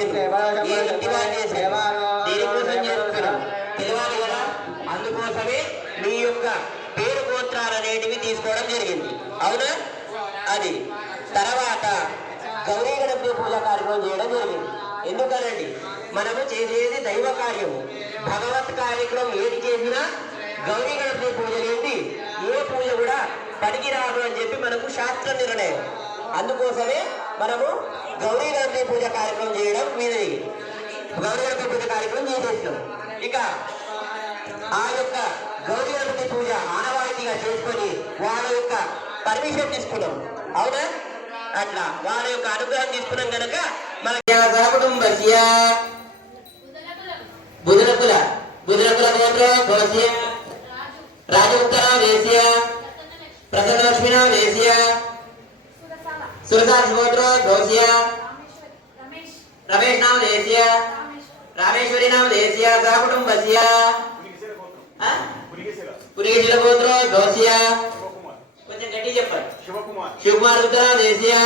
వచ్చింది. ఈ ఇంటివారు చేసే దేనికోసం చేస్తున్నాం తెలియాలి కదా. అందుకోసమే మీ యొక్క పేరు గోత్రాలు అనేటివి తీసుకోవడం జరిగింది. అవునా? అది తర్వాత గౌరీ గణపతి పూజ కార్యక్రమం చేయడం జరిగింది. ఎందుకనండి, మనము చేసేది దైవ కార్యము. భగవత్ కార్యక్రమం ఏది చేసినా గౌరీ గణపతి పూజ లేని ఏ పూజ కూడా పనికిరాదు అని చెప్పి మనకు శాస్త్ర నిర్ణయం. అందుకోసమే మనము గౌరీ గణపతి పూజ కార్యక్రమం చేయడం మీది. గౌరీ గణపతి పూజ కార్యక్రమం చేసేసినాం. ఇక ఆ యొక్క గౌరీ గణపతి పూజ ఆనవాయితీగా చేసుకొని వాళ్ళ యొక్క పర్మిషన్ తీసుకున్నాం. అవునా? అట్లా వాళ్ళ యొక్క అనుగ్రహం తీసుకున్నాం కనుక మన కుటుంబస్య బుధనకుల గోత్ర గోస్య రాజోత్తర దేశీయ ప్రసన్నలక్ష్మిన దేశీయ సురసాక్ష గోత్ర గోస్య రమేష్ నామ దేశీయ రామేశ్వరి నామ దేశీయ సహ కుటుంబస్య పురిగేశల గోత్ర గోస్య కొంచెం గట్టి చెప్పండి. శివకుమార్ ఉత్తర దేశీయ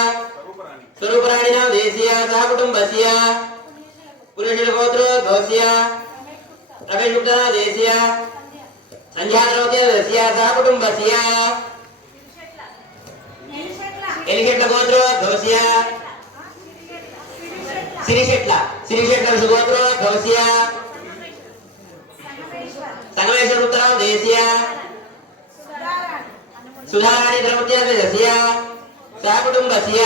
స్వరూపరాణి నామ దేశీయ సహ కుటుంబస్య పురుషుల గోత్ర గోస్య రమేష్ గుప్తా దేశీయ సంధ్యాద్రౌత్య దేశీయ సహ కుటుంబస్య ఎలిగెట్ల గోత్ర గోస్య సిరిశెట్ల గోత్ర గోస్య సంగమేశ్వర ఉత్తర దేశీయ సుధారాణి ద్రౌత్య దేశీయ సహ కుటుంబస్య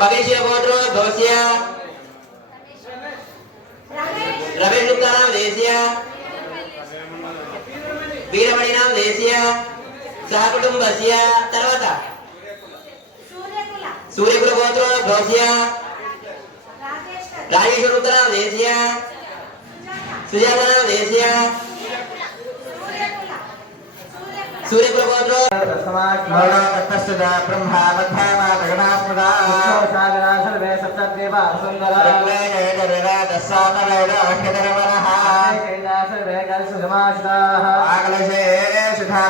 పగేశ్వర గోత్ర గోస్య రమేష్ గుప్తా నామ దేశీయ వీరమణి నామ దేశీయ సహ కుటుంబస్య తర్వాత సూర్యకుల గోత్ర గోస్య రాజేశ్వర ఉత్తర దేశీయ సుజాత నామ దేశీయ సూర్యకుల గోత్ర బ్రహ్మ మధ్యమాతగణాస్మదా సర్వే సప్తదేవ సుందర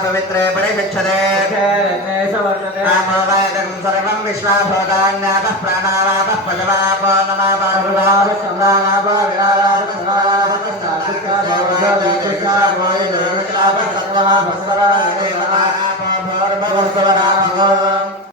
పవిత్రే పరిశిక్షతే సర్వం విశ్వాభోగాన్యాప ప్రాణాలాప పదవాపో నమః